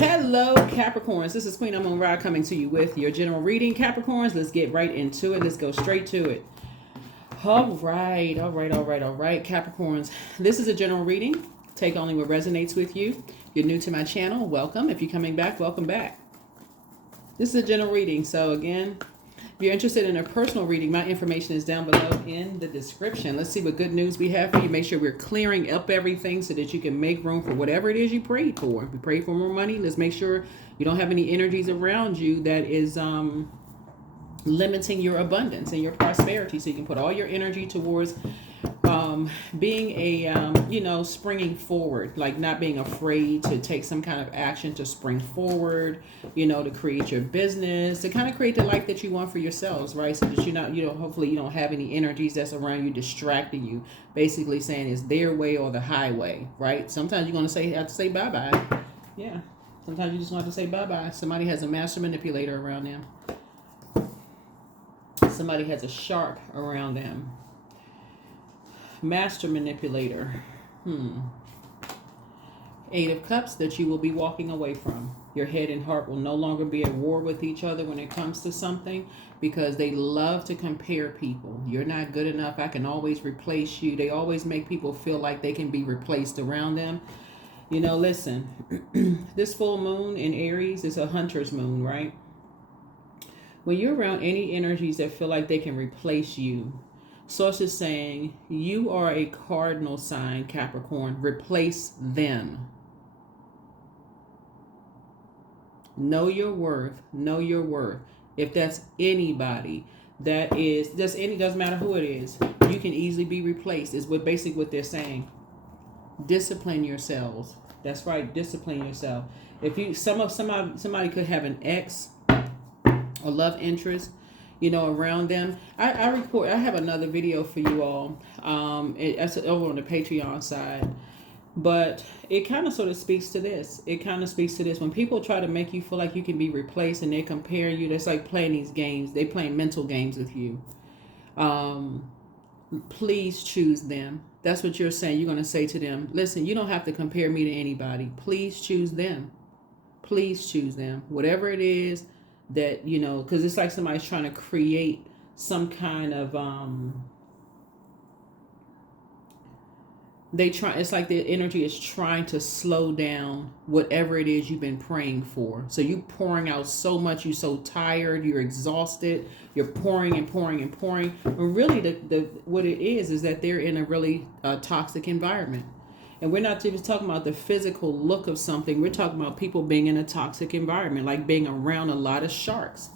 Hello, Capricorns. This is Queen Amun Ra coming to you with your general reading, Capricorns. Let's get right into it. Let's go straight to it. All right, Capricorns. This is a general reading. Take only what resonates with you. If you're new to my channel, welcome. If you're coming back, welcome back. This is a general reading. So again, if you're interested in a personal reading, my information is down below in the description. Let's see what good news we have for you. Make sure we're clearing up everything so that you can make room for whatever it is you prayed for. If you prayed for more money, let's make sure you don't have any energies around you that is limiting your abundance and your prosperity. So you can put all your energy towards being a, springing forward, like not being afraid to take some kind of action to spring forward, to create your business, to kind of create the life that you want for yourselves, right? So that hopefully you don't have any energies that's around you distracting you, basically saying it's their way or the highway, right? Sometimes you're going to have to say bye-bye. Yeah. Sometimes you just want to say bye-bye. Somebody has a master manipulator around them. Somebody has a shark around them. Master manipulator. Eight of Cups that you will be walking away from. Your head and heart will no longer be at war with each other when it comes to something, because they love to compare people. You're not good enough. I can always replace you. They always make people feel like they can be replaced around them. Listen, this full moon in Aries is a hunter's moon, right? When you're around any energies that feel like they can replace you, Source is saying you are a cardinal sign, Capricorn. Replace them. Know your worth. Know your worth. If that's anybody, doesn't matter who it is, you can easily be replaced. Is basically what they're saying. Discipline yourselves. That's right. Discipline yourself. If you somebody could have an ex or love interest, around them. I have another video for you all. It's over on the Patreon side. But it kind of sort of speaks to this. When people try to make you feel like you can be replaced and they compare you, that's like playing these games. They playing mental games with you. Please choose them. That's what you're saying. You're going to say to them, listen, you don't have to compare me to anybody. Please choose them. Please choose them. Whatever it is that, because it's like somebody's trying to create some kind of, it's like the energy is trying to slow down whatever it is you've been praying for. So you pouring out so much, you're so tired, you're exhausted, you're pouring and pouring and pouring. When really what it is that they're in a really toxic environment. And we're not just talking about the physical look of something. We're talking about people being in a toxic environment, like being around a lot of sharks.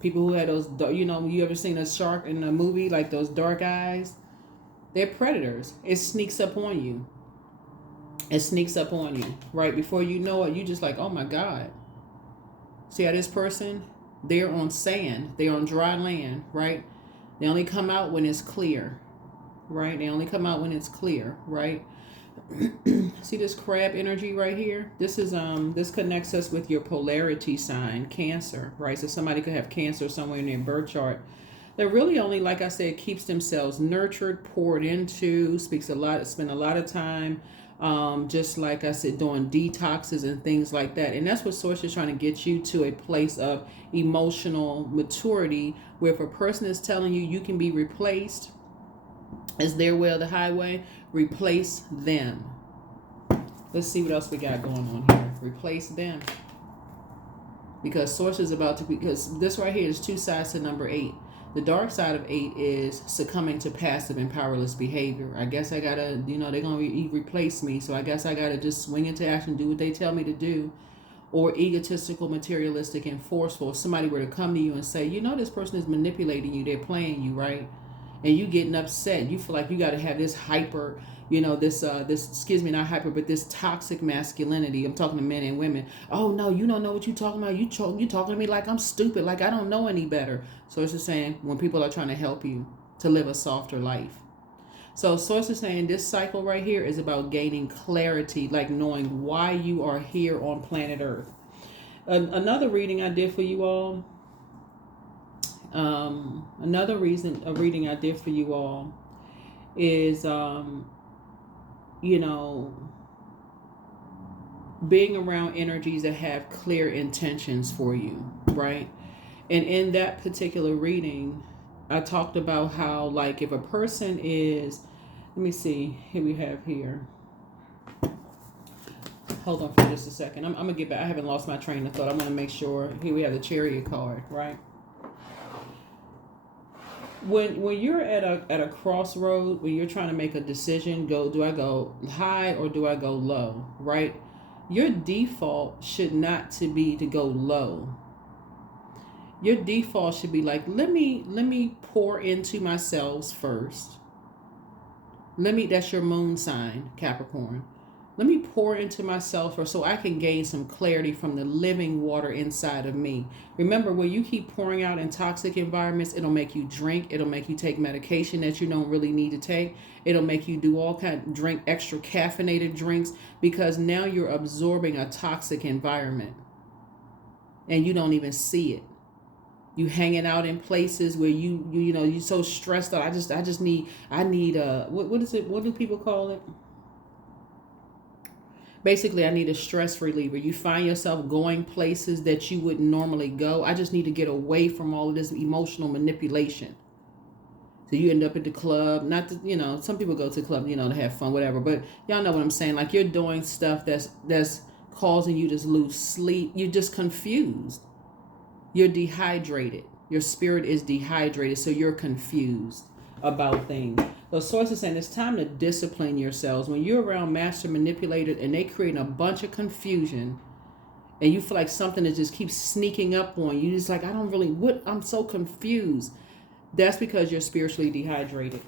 People who had those, you ever seen a shark in a movie, like those dark eyes? They're predators. It sneaks up on you. Right before you know it, you just like, oh my God. See how this person, they're on sand. They're on dry land, right? They only come out when it's clear. Right? They only come out when it's clear, right? See this crab energy right here? This connects us with your polarity sign, Cancer, right? So somebody could have Cancer somewhere in their birth chart. That really only, like I said, keeps themselves nurtured, poured into, spend a lot of time, just like I said, doing detoxes and things like that. And that's what Source is trying to get you to, a place of emotional maturity, where if a person is telling you can be replaced, is their way or the highway, replace them. Let's see what else we got going on here. Replace them. Because Source is because this right here is two sides to number 8. The dark side of 8 is succumbing to passive and powerless behavior. I guess I gotta, they're gonna replace me, so I guess I gotta just swing into action, do what they tell me to do. Or egotistical, materialistic, and forceful. If somebody were to come to you and say, this person is manipulating you, they're playing you, right? And you getting upset, you feel like you got to have this hyper, this toxic masculinity. I'm talking to men and women. Oh no, you don't know what you're talking about. You talking to me like I'm stupid, like I don't know any better. So it's just saying, when people are trying to help you to live a softer life. So Source is saying this cycle right here is about gaining clarity, like knowing why you are here on planet Earth. Another reading I did for you all. Another reading I did for you all is, being around energies that have clear intentions for you, right? And in that particular reading, I talked about how, like, if a person is, let me see, here we have here. Hold on for just a second. I'm going to get back. I haven't lost my train of thought. I want to make sure. Here we have the Chariot card, right? When you're at a crossroad, when you're trying to make a decision, do I go high or do I go low, right? Your default should not to be to go low. Your default should be like, let me pour into myself first. That's your moon sign, Capricorn. Let me pour into myself first so I can gain some clarity from the living water inside of me. Remember, when you keep pouring out in toxic environments, it'll make you drink. It'll make you take medication that you don't really need to take. It'll make you do all kind of drink extra caffeinated drinks, because now you're absorbing a toxic environment and you don't even see it. You hanging out in places where you're so stressed out. I need what is it? What do people call it? Basically, I need a stress reliever. You find yourself going places that you wouldn't normally go. I just need to get away from all of this emotional manipulation. So you end up at the club. Not to, some people go to the club, to have fun, whatever. But y'all know what I'm saying. Like, you're doing stuff that's causing you to lose sleep. You're just confused. You're dehydrated. Your spirit is dehydrated, so you're confused about things. The source is saying it's time to discipline yourselves. When you're around master manipulators and they create a bunch of confusion and you feel like something that just keeps sneaking up on you, just like, I'm so confused. That's because you're spiritually dehydrated.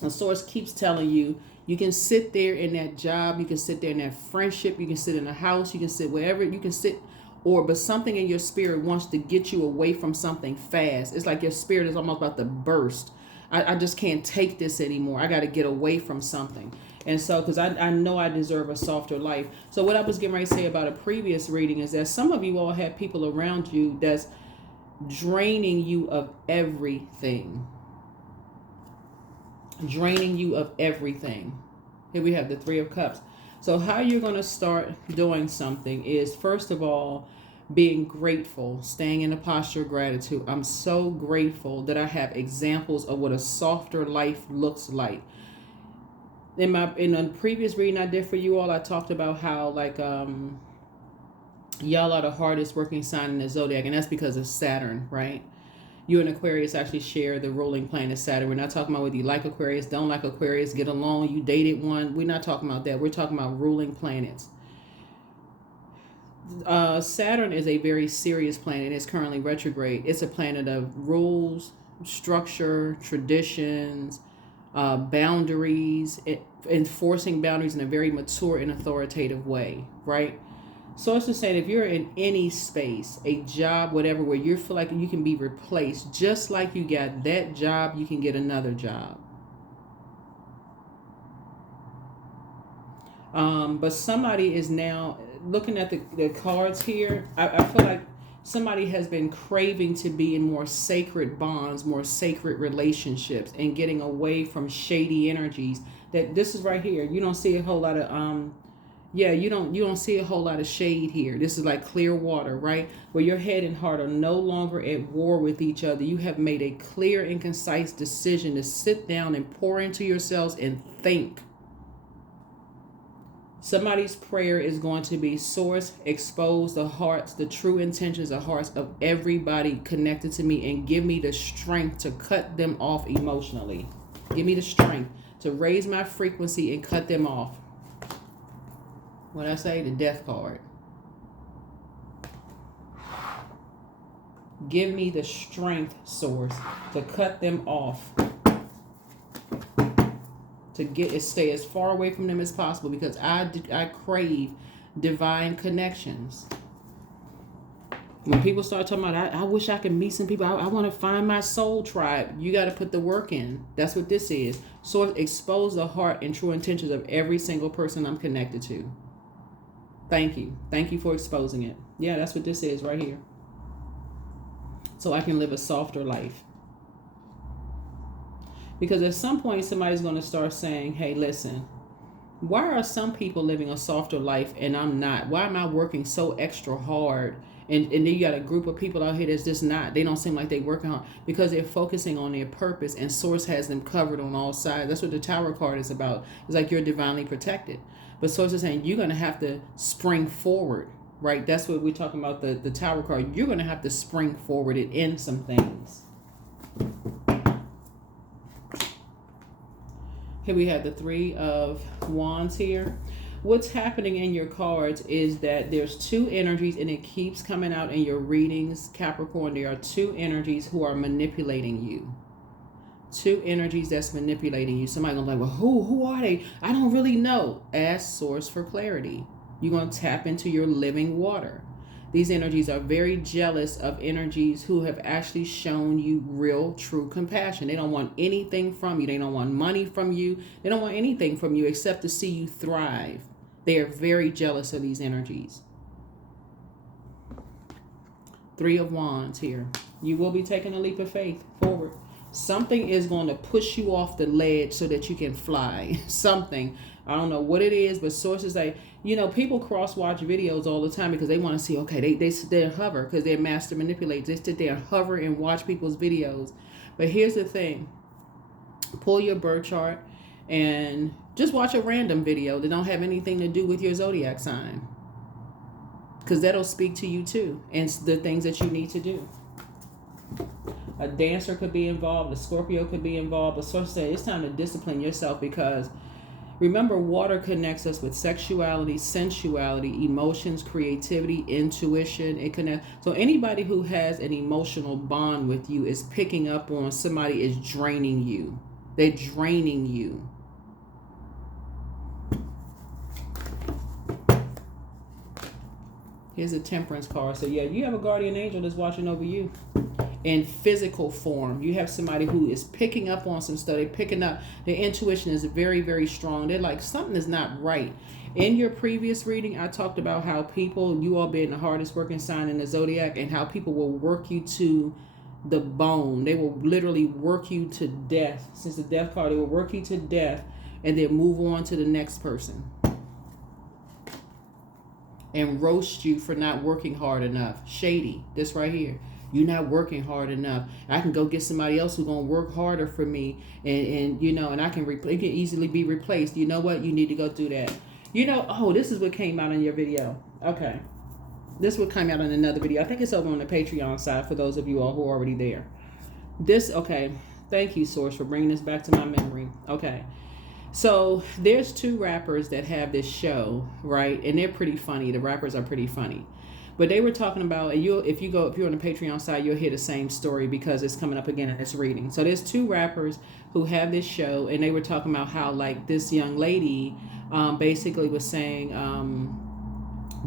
The source keeps telling you, you can sit there in that job, you can sit there in that friendship, you can sit in a house, you can sit wherever, you can sit, but something in your spirit wants to get you away from something fast. It's like your spirit is almost about to burst. I just can't take this anymore. I got to get away from something. And so, because I know I deserve a softer life. So what I was getting ready to say about a previous reading is that some of you all have people around you that's draining you of everything. Draining you of everything. Here we have the Three of Cups. So how you're going to start doing something is, first of all, being grateful, staying in a posture of gratitude. I'm so grateful that I have examples of what a softer life looks like. In a previous reading I did for you all, I talked about how, like, y'all are the hardest working sign in the zodiac, and that's because of Saturn, right? You and Aquarius actually share the ruling planet Saturn. We're not talking about whether you like Aquarius, don't like Aquarius, get along, you dated one. We're not talking about that. We're talking about ruling planets. Saturn is a very serious planet. It's currently retrograde. It's a planet of rules, structure, traditions, boundaries, enforcing boundaries in a very mature and authoritative way, right? So it's just saying, if you're in any space, a job, whatever, where you feel like you can be replaced, just like you got that job, you can get another job. But somebody is now looking at the cards here. I feel like somebody has been craving to be in more sacred bonds, more sacred relationships, and getting away from shady energies. That this is right here. You don't see a whole lot of you don't see a whole lot of shade here. This is like clear water, right? Where your head and heart are no longer at war with each other. You have made a clear and concise decision to sit down and pour into yourselves and think. Somebody's prayer is going to be, source, expose the hearts, the true intentions of hearts of everybody connected to me, and give me the strength to cut them off emotionally. Give me the strength to raise my frequency and cut them off. What I say? The Death card. Give me the strength, source, to cut them off. To stay as far away from them as possible, because I crave divine connections. When people start talking about, I wish I could meet some people, I want to find my soul tribe, you got to put the work in. That's what this is. So expose the heart and true intentions of every single person I'm connected to. Thank you. Thank you for exposing it. Yeah, that's what this is right here. So I can live a softer life. Because at some point, somebody's going to start saying, hey, listen, Why are some people living a softer life and I'm not? Why am I working so extra hard? And then you got a group of people out here that's just not. They don't seem like they working hard because they're focusing on their purpose, and Source has them covered on all sides. That's what the Tower card is about. It's like you're divinely protected. But Source is saying you're going to have to spring forward, right? That's what we're talking about, the Tower card. You're going to have to spring forward and end some things. Here we have the Three of Wands here. What's happening in your cards is that there's two energies, and it keeps coming out in your readings, Capricorn. There are two energies who are manipulating you. Two energies that's manipulating you. Somebody gonna be like, well, who are they? I don't really know. Ask Source for clarity. You're gonna tap into your living water. These energies are very jealous of energies who have actually shown you real, true compassion. They don't want anything from you. They don't want money from you. They don't want anything from you except to see you thrive. They are very jealous of these energies. Three of Wands here. You will be taking a leap of faith forward. Something is going to push you off the ledge so that you can fly. Something. I don't know what it is, but sources say, people cross-watch videos all the time because they want to see, okay, they hover because they're master manipulators. They sit there and hover and watch people's videos. But here's the thing. Pull your birth chart and just watch a random video that don't have anything to do with your zodiac sign. Because that'll speak to you too and the things that you need to do. A dancer could be involved. A Scorpio could be involved. But sources say it's time to discipline yourself because remember, water connects us with sexuality, sensuality, emotions, creativity, intuition. It connects. So anybody who has an emotional bond with you is picking up on somebody is draining you. They're draining you. Here's a Temperance card. So yeah, you have a guardian angel that's watching over you. In physical form, you have somebody who is picking up on some stuff. They're picking up. Their intuition is very, very strong. They're like, something is not right. In your previous reading, I talked about how people, you all being the hardest working sign in the zodiac, and how people will work you to the bone. They will literally work you to death. Since the death card, they will work you to death and then move on to the next person and roast you for not working hard enough. Shady. This right here. You're not working hard enough. I can go get somebody else who's going to work harder for me. And I can it can easily be replaced. You know what? You need to go do that. This is what came out on your video. Okay. This would come out on another video. I think it's over on the Patreon side for those of you all who are already there. Okay. Thank you, Source, for bringing this back to my memory. Okay. So there's two rappers that have this show, right? And they're pretty funny. The rappers are pretty funny. But they were talking about, and if you're on the Patreon side, you'll hear the same story because it's coming up again in this reading. So there's two rappers who have this show, and they were talking about how, like, this young lady basically was saying,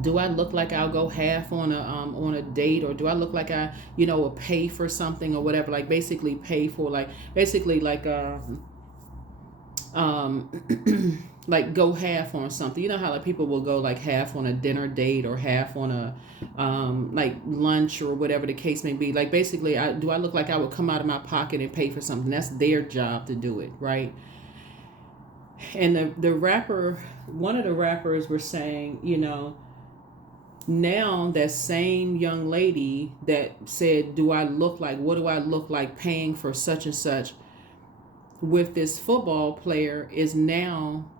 do I look like I'll go half on a date, or do I look like I, will pay for something or whatever, like basically pay for, like, basically like like go half on something. You know how like people will go like half on a dinner date or half on a like lunch or whatever the case may be. Like basically, do I look like I would come out of my pocket and pay for something? That's their job to do it, right? And the rapper, one of the rappers were saying, now that same young lady that said, what do I look like paying for such and such, with this football player is now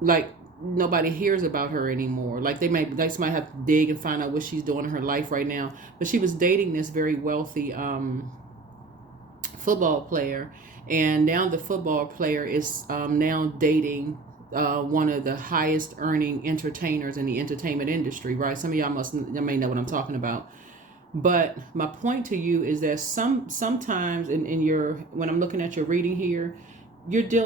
like nobody hears about her anymore. Like they might have to dig and find out what she's doing in her life right now. But she was dating this very wealthy football player, and now the football player is now dating one of the highest earning entertainers in the entertainment industry, right? Some of y'all may know what I'm talking about. But my point to you is that sometimes when I'm looking at your reading here,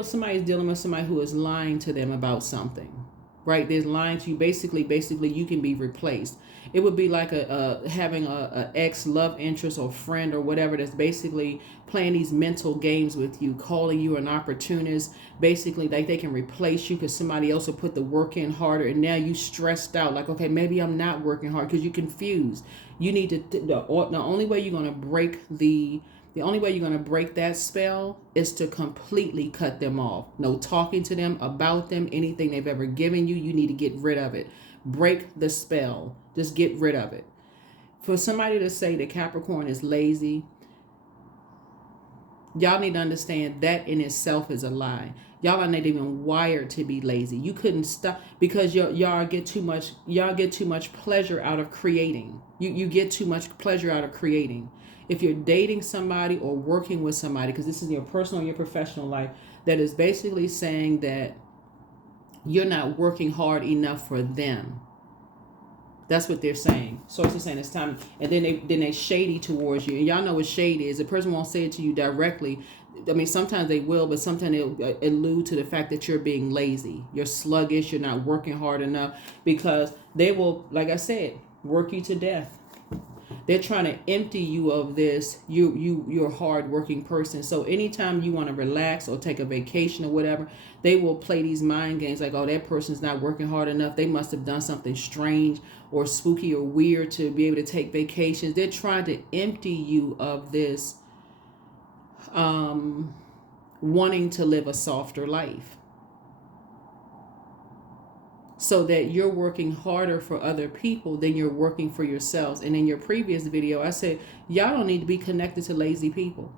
somebody's dealing with somebody who is lying to them about something, right? They're lying to you. Basically, you can be replaced. It would be like having a ex love interest or friend or whatever that's basically playing these mental games with you, calling you an opportunist. Basically, like they can replace you because somebody else will put the work in harder, and now you stressed out. Like, okay, maybe I'm not working hard because you're confused. You need to. The only way you're going to break the The only way you're going to break that spell is to completely cut them off. No talking to them, about them, anything they've ever given you. You need to get rid of it. Break the spell. Just get rid of it. For somebody to say that Capricorn is lazy, y'all need to understand that in itself is a lie. Y'all are not even wired to be lazy. You couldn't stop because y'all get too much pleasure out of creating. You get too much pleasure out of creating. If you're dating somebody or working with somebody, because this is your personal or your professional life, that is basically saying that you're not working hard enough for them. That's what they're saying. So it's just saying it's time, and then they shady towards you, and y'all know what shade is. The person won't say it to you directly. I mean, sometimes they will, but sometimes they'll allude to the fact that you're being lazy, you're sluggish, you're not working hard enough, because they will, like I said, work you to death. They're trying to empty you of this. You're a hard-working person. So anytime you want to relax or take a vacation or whatever, they will play these mind games like, oh, that person's not working hard enough. They must have done something strange or spooky or weird to be able to take vacations. They're trying to empty you of this wanting to live a softer life, so that you're working harder for other people than you're working for yourselves. And in your previous video, I said, y'all don't need to be connected to lazy people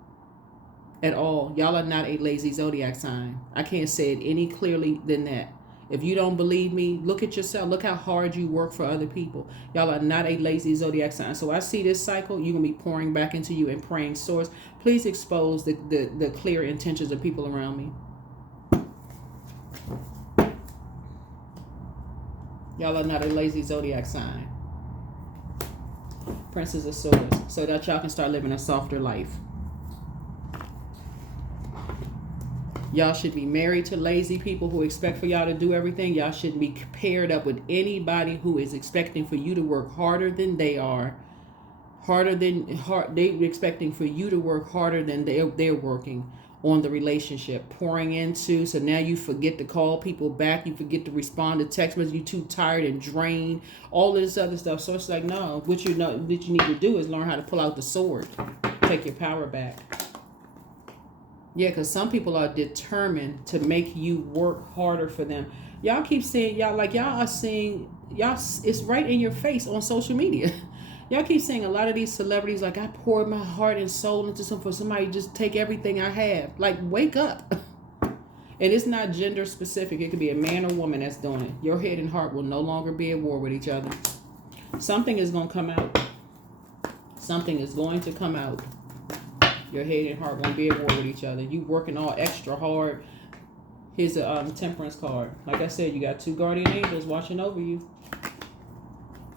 at all. Y'all are not a lazy zodiac sign. I can't say it any clearly than that. If you don't believe me, look at yourself. Look how hard you work for other people. Y'all are not a lazy zodiac sign. So I see this cycle, you're going to be pouring back into you and praying, source, please expose the clear intentions of people around me. Y'all are not a lazy zodiac sign. Princess of Swords. So that y'all can start living a softer life. Y'all should be married to lazy people who expect for y'all to do everything. Y'all shouldn't be paired up with anybody who is expecting for you to work harder than they are. They're expecting for you to work harder than they're working on the relationship, pouring into. So now you forget to call people back. You forget to respond to text messages. You're too tired and drained. All of this other stuff. So it's like, no, what you need to do is learn how to pull out the sword. Take your power back. Yeah, because some people are determined to make you work harder for them. Y'all keep saying, y'all are seeing, it's right in your face on social media. Y'all keep saying a lot of these celebrities, like, I poured my heart and soul into for somebody just take everything I have. Like, wake up. And it's not gender specific. It could be a man or woman that's doing it. Your head and heart will no longer be at war with each other. Something is going to come out. Something is going to come out. Your head and heart won't be at war with each other. You working all extra hard. Here's a temperance card. Like I said, you got 2 guardian angels watching over you.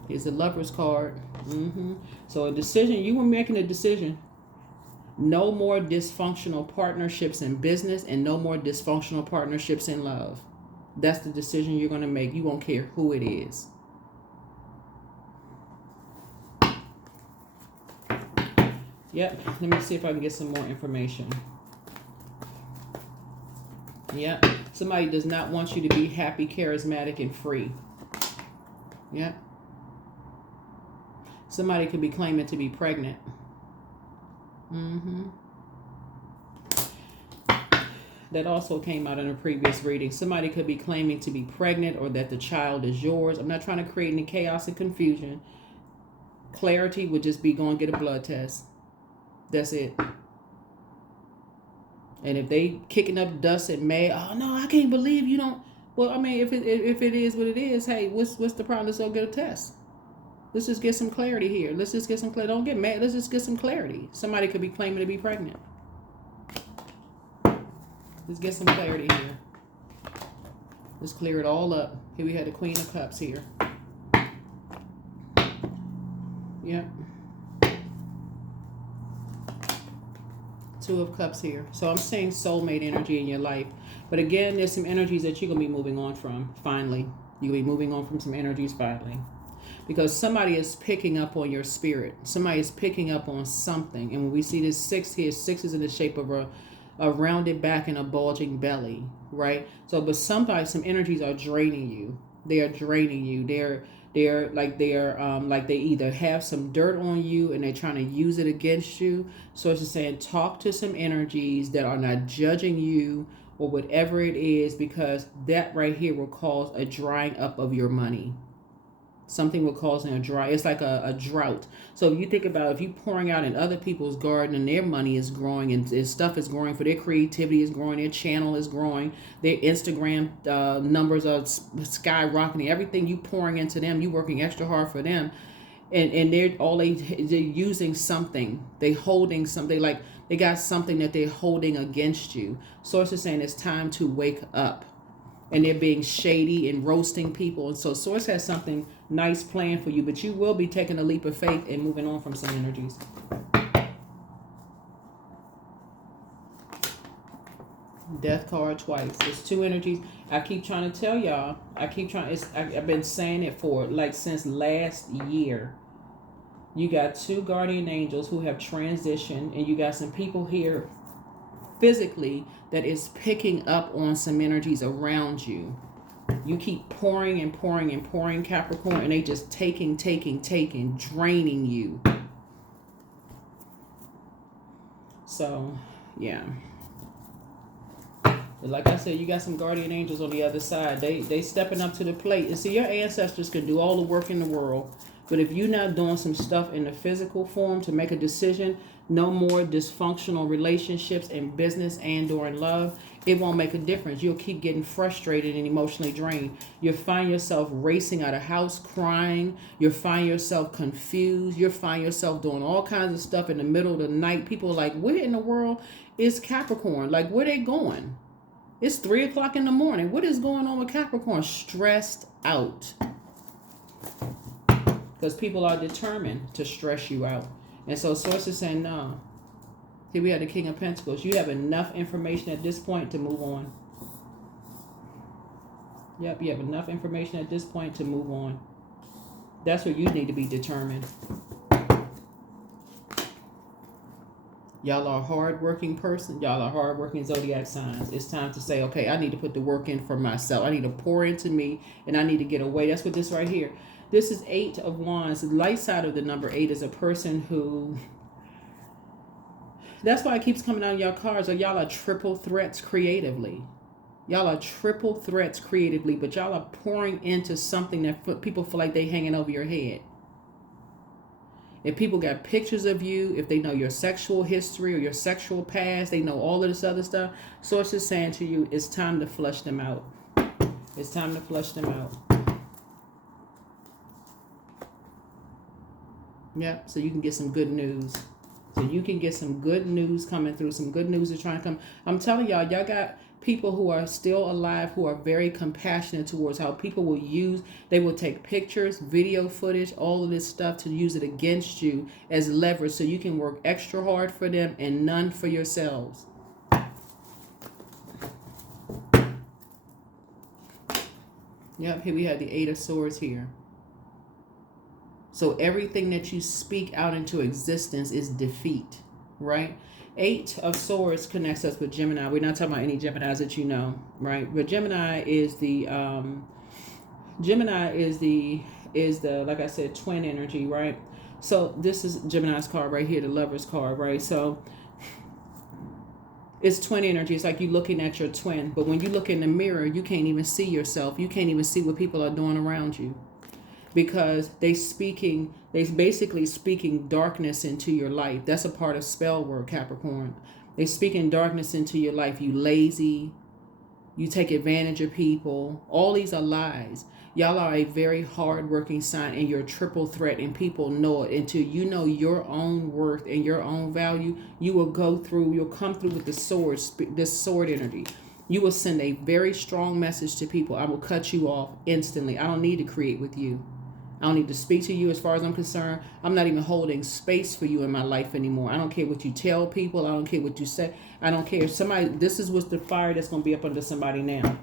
Here's a lover's card. So a decision, you were making a decision. No more dysfunctional partnerships in business and no more dysfunctional partnerships in love. That's the decision you're going to make. You won't care who it is. Yep. Let me see if I can get some more information. Yep. Somebody does not want you to be happy, charismatic, and free. Yep. Somebody could be claiming to be pregnant. That also came out in a previous reading. Somebody could be claiming to be pregnant or that the child is yours. I'm not trying to create any chaos and confusion. Clarity would just be go and get a blood test. That's it. And if they kicking up dust in May, oh no, I can't believe you don't. Well, I mean, if it is what it is, hey, what's the problem? Let's go get a test. Let's just get some clarity here. Let's just get some clarity. Don't get mad. Let's just get some clarity. Somebody could be claiming to be pregnant. Let's get some clarity here. Let's clear it all up. Here we had the Queen of Cups here. Yep. 2 of Cups here. So I'm saying soulmate energy in your life. But again, there's some energies that you're going to be moving on from, finally. You'll be moving on from some energies, finally. Because somebody is picking up on your spirit. Somebody is picking up on something. And when we see this 6 here, 6 is in the shape of a rounded back and a bulging belly, right? So, but some energies are draining you. They are draining you. They're like they either have some dirt on you and they're trying to use it against you. So it's just saying, talk to some energies that are not judging you or whatever it is, because that right here will cause a drying up of your money. Something will cause a dry. It's like a drought. So if you think about, if you pouring out in other people's garden and their money is growing and their stuff is growing, for their creativity is growing, their channel is growing, their Instagram numbers are skyrocketing. Everything you pouring into them, you working extra hard for them, and they're using something. They holding something, like they got something that they're holding against you. Source is saying it's time to wake up. And they're being shady and roasting people. And so Source has something nice planned for you, but you will be taking a leap of faith and moving on from some energies. Death card twice. It's two energies. I keep trying to tell y'all. I've been saying it for like since last year. You got two guardian angels who have transitioned, and you got some people here physically that is picking up on some energies around you. You keep pouring and pouring and pouring, Capricorn, and they just taking, draining you. So, yeah. But like I said, you got some guardian angels on the other side. They stepping up to the plate. And see, your ancestors can do all the work in the world. But if you're not doing some stuff in the physical form to make a decision, no more dysfunctional relationships in business and or in love, it won't make a difference. You'll keep getting frustrated and emotionally drained. You'll find yourself racing out of house crying. You'll find yourself confused. You'll find yourself doing all kinds of stuff in the middle of the night. People are like, where in the world is Capricorn? Like, where they going? It's 3 o'clock in the morning. What is going on with Capricorn? Stressed out. Because people are determined to stress you out. And so Source is saying, no. Here we have the King of Pentacles. You have enough information at this point to move on. Yep, you have enough information at this point to move on. That's where you need to be determined. Y'all are a hard-working person. Y'all are hard-working zodiac signs. It's time to say, okay, I need to put the work in for myself. I need to pour into me, and I need to get away. That's what this right here. This is 8 of Wands. The light side of the number 8 is a person who... That's why it keeps coming out of y'all cards. Or y'all are triple threats creatively. Y'all are triple threats creatively, but y'all are pouring into something that people feel like they hanging over your head. If people got pictures of you, if they know your sexual history or your sexual past, they know all of this other stuff, Source is saying to you, it's time to flush them out. It's time to flush them out. Yep, so you can get some good news. So you can get some good news coming through. Some good news is trying to come. I'm telling y'all, y'all got people who are still alive who are very compassionate towards how people will use, they will take pictures, video footage, all of this stuff to use it against you as leverage so you can work extra hard for them and none for yourselves. Yep, here we have the 8 of Swords here. So everything that you speak out into existence is defeat, right? 8 of Swords connects us with Gemini. We're not talking about any Geminis that you know, right? But Gemini is the like I said, twin energy, right? So this is Gemini's card right here, the Lover's card, right? So it's twin energy. It's like you looking at your twin, but when you look in the mirror, you can't even see yourself. You can't even see what people are doing around you. Because they basically speaking darkness into your life. That's a part of spell work, Capricorn. They speaking darkness into your life. You lazy. You take advantage of people. All these are lies. Y'all are a very hard-working sign, and you're a triple threat, and people know it. Until you know your own worth and your own value, you'll come through with the sword, this sword energy. You will send a very strong message to people. I will cut you off instantly. I don't need to create with you. I don't need to speak to you as far as I'm concerned. I'm not even holding space for you in my life anymore. I don't care what you tell people. I don't care what you say. I don't care if somebody, this is what's the fire that's going to be up under somebody now.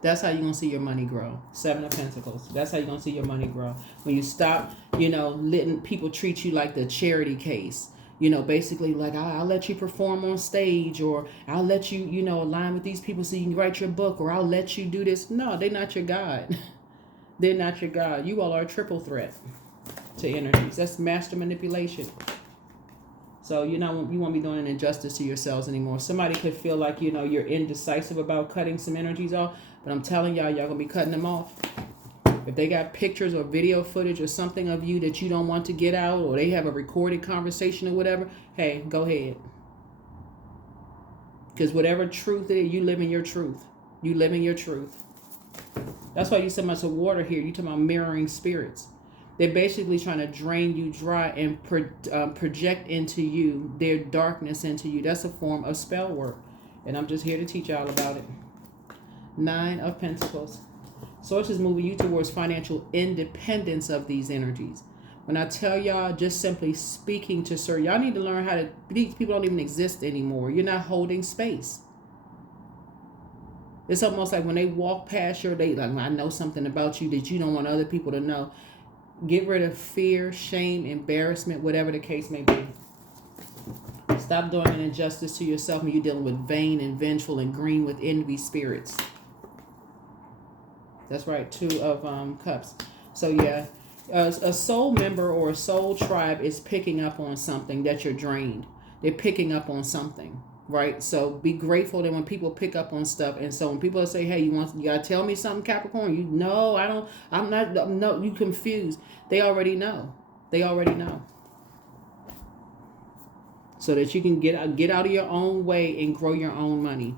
That's how you're going to see your money grow. 7 of Pentacles. That's how you're going to see your money grow. When you stop, letting people treat you like the charity case. Basically like, I'll let you perform on stage, or I'll let you, align with these people so you can write your book, or I'll let you do this. No, they're not your God. They're not your God. You all are a triple threat to energies. That's master manipulation. So you won't be doing an injustice to yourselves anymore. Somebody could feel like, you're indecisive about cutting some energies off, but I'm telling y'all going to be cutting them off. If they got pictures or video footage or something of you that you don't want to get out, or they have a recorded conversation or whatever, hey, go ahead. Because whatever truth it is, you live in your truth. You live in your truth. That's why you so much of water here. You talking about mirroring spirits. They're basically trying to drain you dry and project into you their darkness into you. That's a form of spell work. And I'm just here to teach y'all about it. 9 of Pentacles. Source is moving you towards financial independence of these energies. When I tell y'all, just simply speaking to sir, y'all need to learn how to, these people don't even exist anymore. You're not holding space. It's almost like when they walk past you, they like, I know something about you that you don't want other people to know. Get rid of fear, shame, embarrassment, whatever the case may be. Stop doing an injustice to yourself when you're dealing with vain and vengeful and green with envy spirits. That's right, 2 of Cups. So yeah, a soul member or a soul tribe is picking up on something that you're drained. They're picking up on something, right? So be grateful that when people pick up on stuff. And so when people say, hey, you gotta tell me something, Capricorn? I'm not, no, you confused. They already know. They already know. So that you can get out of your own way and grow your own money.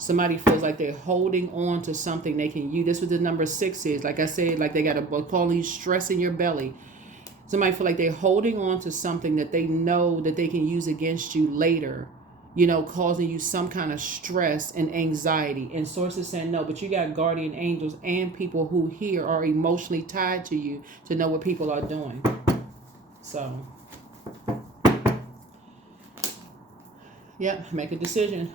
Somebody feels like they're holding on to something they can use. This is what the number 6 is. Like I said, like they got all these stress in your belly. Somebody feel like they're holding on to something that they know that they can use against you later, causing you some kind of stress and anxiety. And sources saying no, but you got guardian angels and people who here are emotionally tied to you to know what people are doing. So, yeah, make a decision.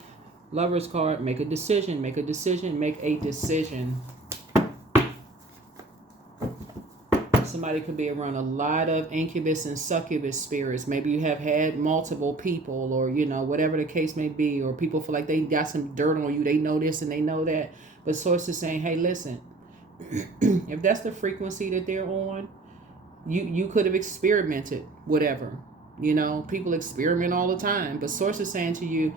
Lover's card, make a decision, make a decision, make a decision. Somebody could be around a lot of incubus and succubus spirits. Maybe you have had multiple people, or, whatever the case may be, or people feel like they got some dirt on you. They know this and they know that. But source is saying, hey, listen, if that's the frequency that they're on, you could have experimented, whatever. People experiment all the time. But source is saying to you,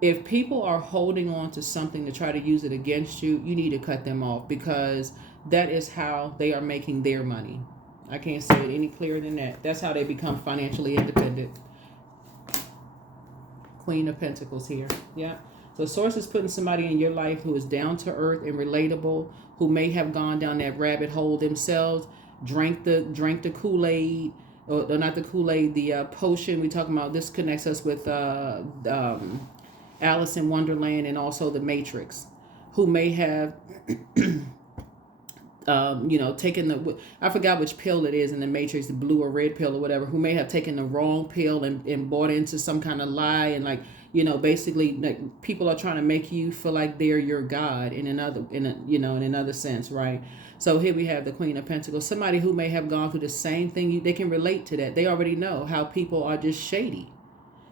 if people are holding on to something to try to use it against you, you need to cut them off, because that is how they are making their money. I can't say it any clearer than that. That's how they become financially independent. Queen of Pentacles here. Yeah. So source is putting somebody in your life who is down to earth and relatable, who may have gone down that rabbit hole themselves, drank the Kool-Aid, or not the Kool-Aid, the potion. We talking about, this connects us with Alice in Wonderland and also the Matrix, who may have taken I forgot which pill it is in the Matrix, the blue or red pill or whatever, who may have taken the wrong pill and bought into some kind of lie, and basically like people are trying to make you feel like they're your God in another sense, right? So here we have the Queen of Pentacles, somebody who may have gone through the same thing. They can relate to that. They already know how people are just shady.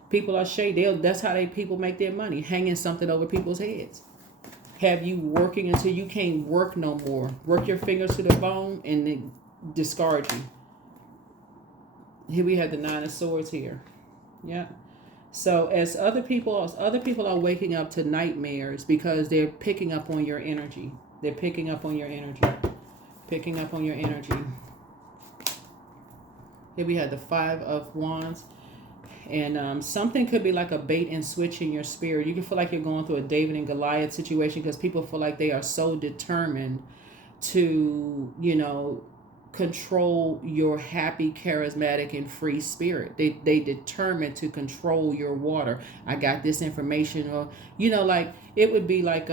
People are shady. That's how people make their money, hanging something over people's heads. Have you working until you can't work no more. Work your fingers to the bone and then discard you. Here we have the 9 of Swords here. Yeah. So as other people are waking up to nightmares because they're picking up on your energy. They're picking up on your energy. Picking up on your energy. Here we have the 5 of Wands. And something could be like a bait and switch in your spirit. You can feel like you're going through a David and Goliath situation, because people feel like they are so determined to, control your happy, charismatic, and free spirit. They determined to control your water. I got this information, or, like it would be like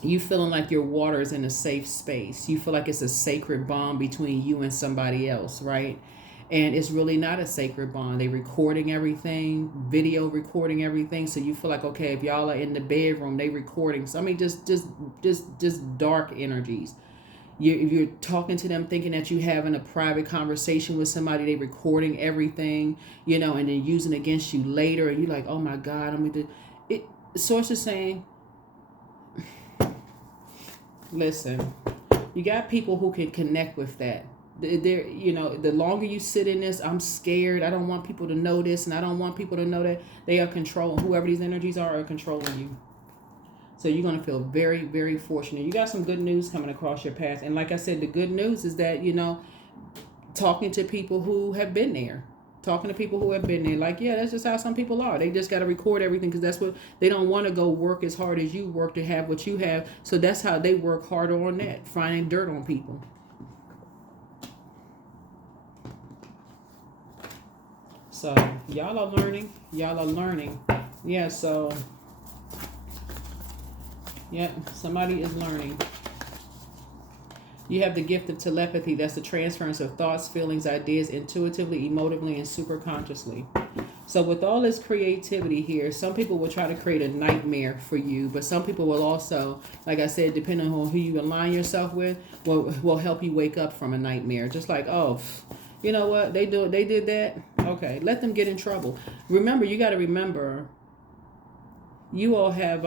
you feeling like your water is in a safe space. You feel like it's a sacred bond between you and somebody else, right? And it's really not a sacred bond. They recording everything, video recording everything. So you feel like, okay, if y'all are in the bedroom, they recording. So I mean, just dark energies. You're talking to them thinking that you're having a private conversation with somebody. They recording everything, you know, and then using it against you later. And you're like, oh my God, I'm with it. Source is saying, listen, you got people who can connect with that. They're, you know, the longer you sit in this, I'm scared. I don't want people to know this, and I don't want people to know that. They are controlling. Whoever these energies are controlling you. So you're going to feel very, very fortunate. You got some good news coming across your path. And like I said, the good news is that, you know, talking to people who have been there. Talking to people who have been there. Like, yeah, that's just how some people are. They just got to record everything because that's what they don't want to go work as hard as you work to have what you have. So that's how they work harder on that, finding dirt on people. So y'all are learning. Y'all are learning. Yeah, so... yeah, somebody is learning. You have the gift of telepathy. That's the transference of thoughts, feelings, ideas, intuitively, emotively, and superconsciously. So with all this creativity here, some people will try to create a nightmare for you, but some people will also, like I said, depending on who you align yourself with, will help you wake up from a nightmare. Just like, oh, you know what? They did that. Okay, let them get in trouble. Remember, you got to remember, you all have...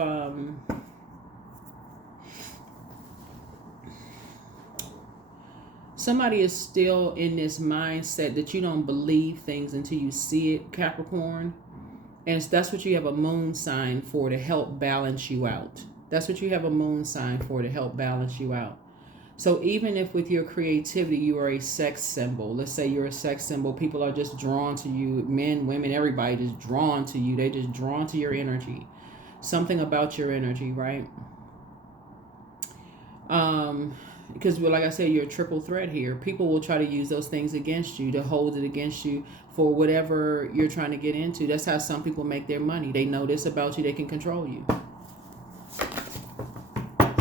somebody is still in this mindset that you don't believe things until you see it, Capricorn. And that's what you have a moon sign for, to help balance you out. That's what you have a moon sign for, to help balance you out. So even if with your creativity you are a sex symbol, let's say you're a sex symbol, people are just drawn to you, men, women, everybody just drawn to you. They just drawn to your energy. Something about your energy, right? Because, like I said, you're a triple threat here. People will try to use those things against you, to hold it against you for whatever you're trying to get into. That's how some people make their money. They know this about you. They can control you.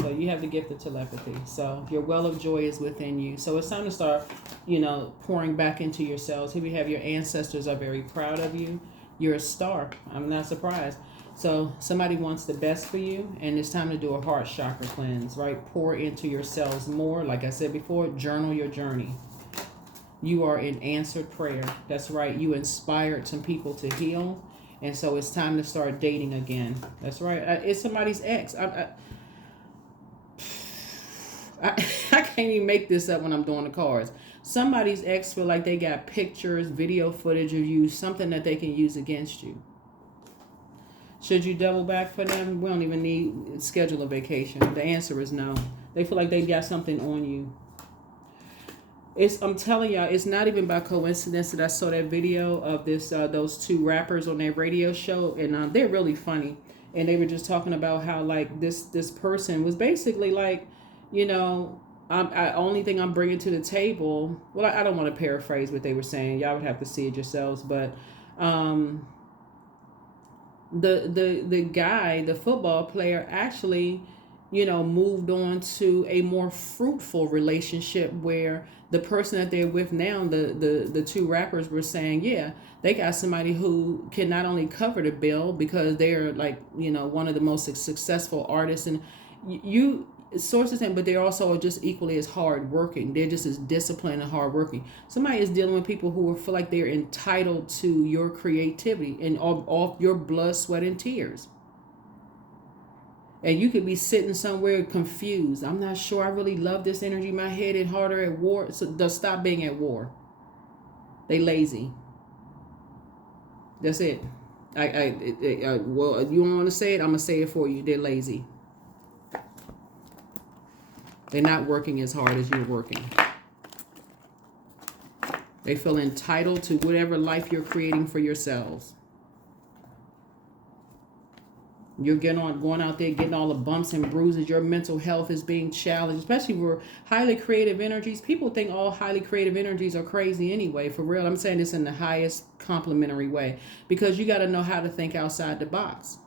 So you have the gift of telepathy. So your well of joy is within you. So it's time to start, you know, pouring back into yourselves. Here we have your ancestors are very proud of you. You're a star. I'm not surprised. So somebody wants the best for you, and it's time to do a heart chakra cleanse, right? Pour into yourselves more. Like I said before, journal your journey. You are in answered prayer. That's right. You inspired some people to heal, and so it's time to start dating again. That's right. It's somebody's ex. I can't even make this up when I'm doing the cards. Somebody's ex feel like they got pictures, video footage of you, something that they can use against you. Should you double back for them? We don't even need schedule a vacation. The answer is no. They feel like they got something on you. I'm telling y'all, it's not even by coincidence that I saw that video of those two rappers on their radio show, and they're really funny. And they were just talking about how like this person was basically like, you know, only thing I'm bringing to the table. Well, I don't want to paraphrase what they were saying. Y'all would have to see it yourselves, but. The guy, the football player, actually, you know, moved on to a more fruitful relationship where the person that they're with now, the two rappers were saying, yeah, they got somebody who can not only cover the bill because they're like, you know, one of the most successful artists, and you sources and but they're also just equally as hard working. They're just as disciplined and hard working. Somebody is dealing with people who feel like they're entitled to your creativity and off your blood, sweat, and tears. And you could be sitting somewhere confused. I'm not sure I really love this energy. My head is harder at war. So they'll stop being at war. They lazy. That's it. Well, you don't want to say it, I'm going to say it for you. They're lazy. They're not working as hard as you're working. They feel entitled to whatever life you're creating for yourselves. You're going out there, getting all the bumps and bruises. Your mental health is being challenged, especially for highly creative energies. People think all highly creative energies are crazy anyway. For real, I'm saying this in the highest complimentary way, because you got to know how to think outside the box.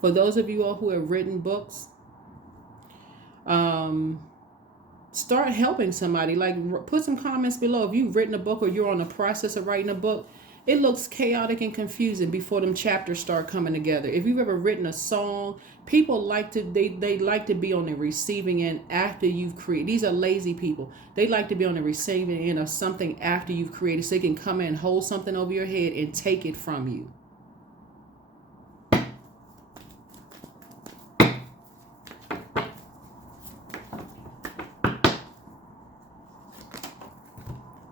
For those of you all who have written books, start helping somebody. Like, put some comments below if you've written a book or you're on the process of writing a book. it looks chaotic and confusing before them chapters start coming together. If you've ever written a song, people like to they like to be on the receiving end after you've created. These are lazy people. They like to be on the receiving end of something after you've created, so they can come in, hold something over your head, and take it from you.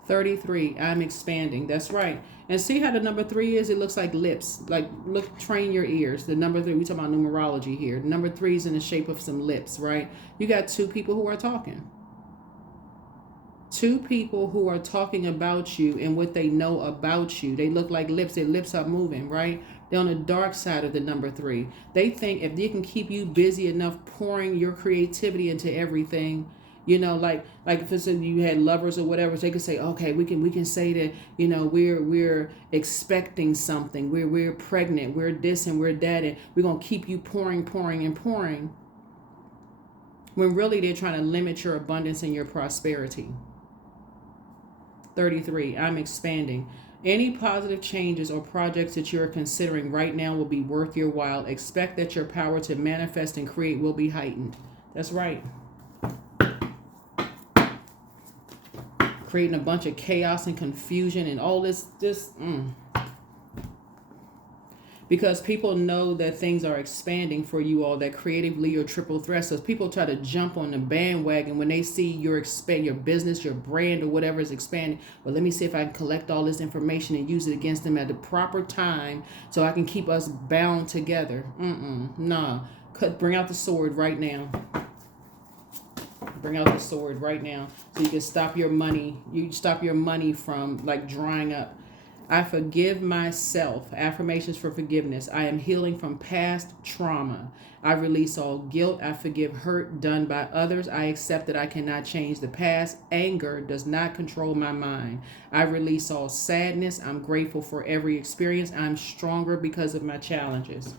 $33. I'm expanding. That's right. And see how the number 3 is? It looks like lips. Like, look, train your ears. The number 3, we talking about numerology here. The number 3 is in the shape of some lips, right? You got 2 people who are talking. 2 people who are talking about you and what they know about you. They look like lips. Their lips are moving, right? They're on the dark side of the number 3. They think if they can keep you busy enough pouring your creativity into everything, you know, like if it's you had lovers or whatever, they could say, okay, we can say that, you know, we're expecting something, we're pregnant, we're this and we're that, and we're gonna keep you pouring, when really they're trying to limit your abundance and your prosperity. 33. I'm expanding. Any positive changes or projects that you're considering right now will be worth your while. Expect that your power to manifest and create will be heightened. That's right. Creating a bunch of chaos and confusion and all this because people know that things are expanding for you all, that creatively or triple threat. So people try to jump on the bandwagon when they see your business, your brand, or whatever is expanding. Well, let me see if I can collect all this information and use it against them at the proper time so I can keep us bound together. Nah. Bring out the sword right now. Bring out the sword right now so you can stop your money. You stop your money from like drying up. I forgive myself. Affirmations for forgiveness. I am healing from past trauma. I release all guilt. I forgive hurt done by others. I accept that I cannot change the past. Anger does not control my mind. I release all sadness. I'm grateful for every experience. I'm stronger because of my challenges.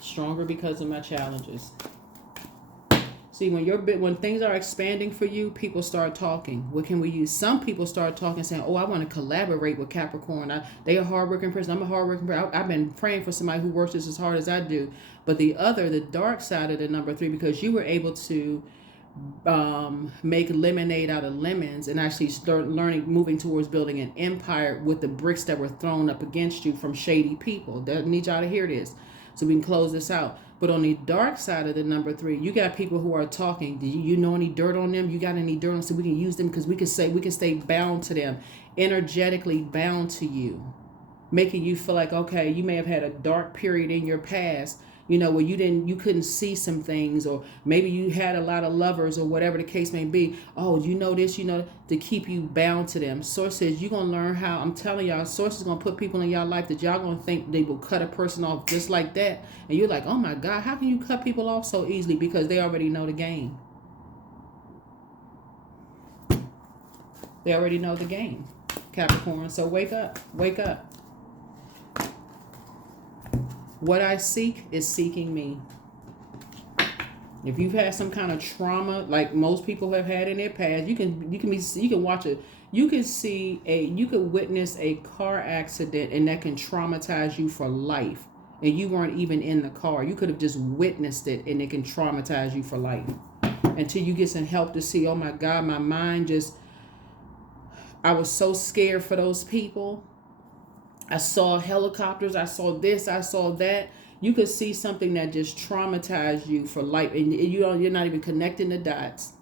Stronger because of my challenges. See, when things are expanding for you, people start talking. What can we use? Some people start talking, saying, "Oh, I want to collaborate with Capricorn. They a hardworking person. I'm a hardworking person. I've been praying for somebody who works just as hard as I do." But the dark side of the number 3, because you were able to make lemonade out of lemons and actually start moving towards building an empire with the bricks that were thrown up against you from shady people. I need y'all to hear this so we can close this out. But on the dark side of the number 3, you got people who are talking. Do you know any dirt on them? You got any dirt on them so we can use them, because we can stay bound to them, energetically bound to you, making you feel like, okay, you may have had a dark period in your past, you know, where you couldn't see some things, or maybe you had a lot of lovers or whatever the case may be. Oh, you know this, you know, to keep you bound to them. Source says you're going to learn how, I'm telling y'all, Source is going to put people in y'all life that y'all going to think they will cut a person off just like that. And you're like, oh my God, how can you cut people off so easily? Because they already know the game. They already know the game, Capricorn. So wake up, wake up. What I seek is seeking me. If you've had some kind of trauma, like most people have had in their past, you can watch it. You can witness a car accident, and that can traumatize you for life. And you weren't even in the car. You could have just witnessed it, and it can traumatize you for life until you get some help to see, oh my God, my mind I was so scared for those people. I saw helicopters, I saw this, I saw that. You could see something that just traumatized you for life, and you're not even connecting the dots.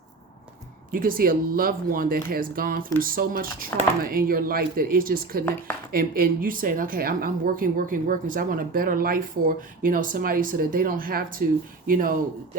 You can see a loved one that has gone through so much trauma in your life that it's just connect. And you saying, okay, I'm working, because I want a better life for, somebody, so that they don't have to,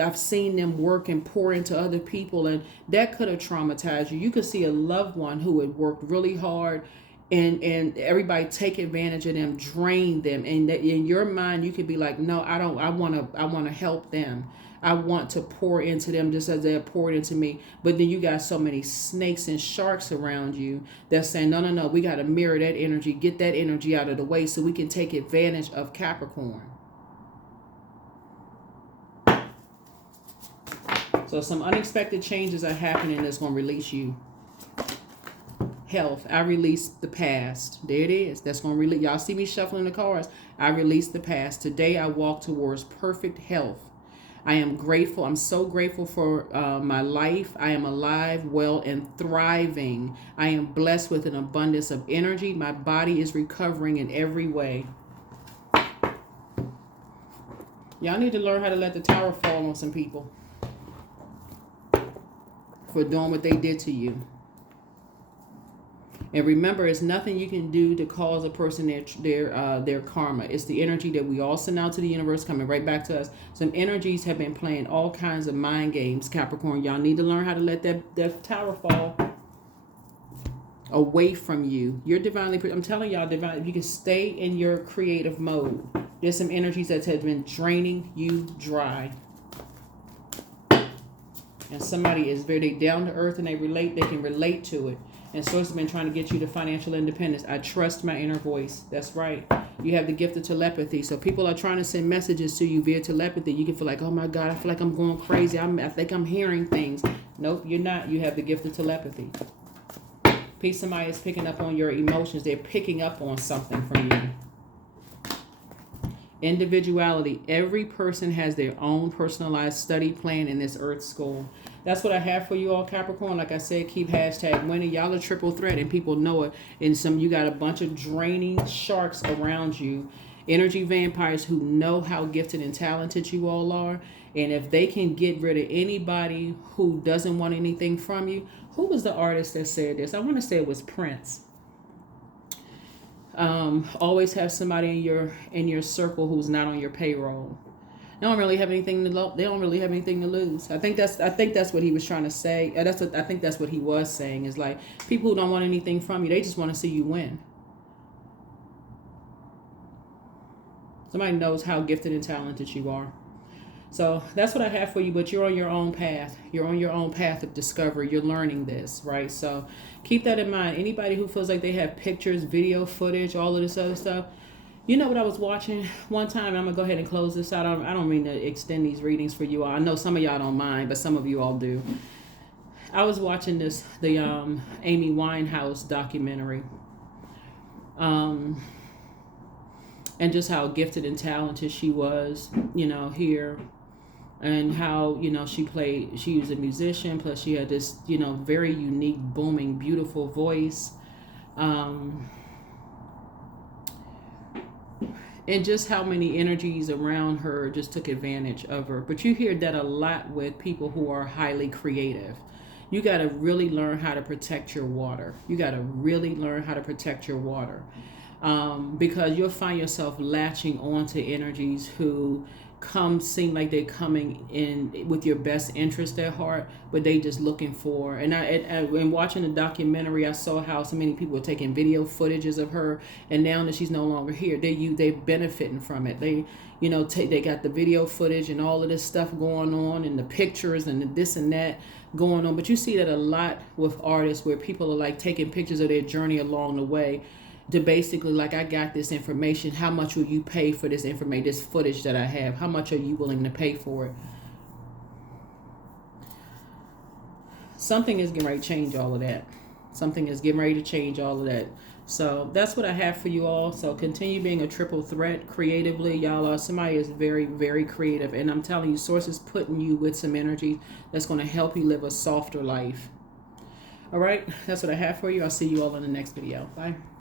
I've seen them work and pour into other people, and that could have traumatized you. You could see a loved one who had worked really hard, and everybody take advantage of them, drain them, and in your mind you could be like, no, I want to help them. I want to pour into them just as they have poured into me. But then you got so many snakes and sharks around you that's saying, no, we got to mirror that energy, get that energy out of the way so we can take advantage of Capricorn. So some unexpected changes are happening that's going to release you. health. I release the past. There it is. That's going to release. Y'all see me shuffling the cards. I release the past. Today I walk towards perfect health. I am grateful. I'm so grateful for my life. I am alive, well, and thriving. I am blessed with an abundance of energy. My body is recovering in every way. Y'all need to learn how to let the tower fall on some people for doing what they did to you. And remember, it's nothing you can do to cause a person their karma. It's the energy that we all send out to the universe coming right back to us. Some energies have been playing all kinds of mind games, Capricorn. Y'all need to learn how to let that tower fall away from you. You're divinely, I'm telling y'all, divine. If you can stay in your creative mode, there's some energies that have been draining you dry. And somebody is very down to earth and they can relate to it. And source has been trying to get you to financial independence. I trust my inner voice. That's right. You have the gift of telepathy. So people are trying to send messages to you via telepathy. You can feel like, oh my God, I feel like I'm going crazy. I think I'm hearing things. Nope, you're not. You have the gift of telepathy. Peace, somebody is picking up on your emotions. They're picking up on something from you. Individuality. Every person has their own personalized study plan in this earth school. That's what I have for you all, Capricorn. Like I said, keep #winning. Y'all a triple threat and people know it. And you got a bunch of draining sharks around you. Energy vampires who know how gifted and talented you all are. And if they can get rid of anybody who doesn't want anything from you. Who was the artist that said this? I want to say it was Prince. Always have somebody in your circle who's not on your payroll. They don't really have anything to lose. I think that's what he was trying to say. I think that's what he was saying, is like people who don't want anything from you, they just want to see you win. Somebody knows how gifted and talented you are. So that's what I have for you, but you're on your own path. You're on your own path of discovery. You're learning this, right? So keep that in mind. Anybody who feels like they have pictures, video footage, all of this other stuff. You know what I was watching one time? I'm going to go ahead and close this out. I don't mean to extend these readings for you all. I know some of y'all don't mind, but some of you all do. I was watching the Amy Winehouse documentary. And just how gifted and talented she was, here. And how, she was a musician, plus she had this, very unique, booming, beautiful voice. And just how many energies around her just took advantage of her. But you hear that a lot with people who are highly creative. You got to really learn how to protect your water. Because you'll find yourself latching onto energies who seem like they're coming in with your best interest at heart, but they just looking for. And in watching the documentary, I saw how so many people were taking video footages of her, and now that she's no longer here, they're benefiting from it. They they got the video footage and all of this stuff going on, and the pictures and the this and that going on. But you see that a lot with artists, where people are like taking pictures of their journey along the way, to basically like, I got this information. How much will you pay for this information, this footage that I have? How much are you willing to pay for it? Something is getting ready to change all of that. So that's what I have for you all. So continue being a triple threat creatively. Y'all are somebody is very, very creative. And I'm telling you, Source is putting you with some energy that's going to help you live a softer life. All right. That's what I have for you. I'll see you all in the next video. Bye.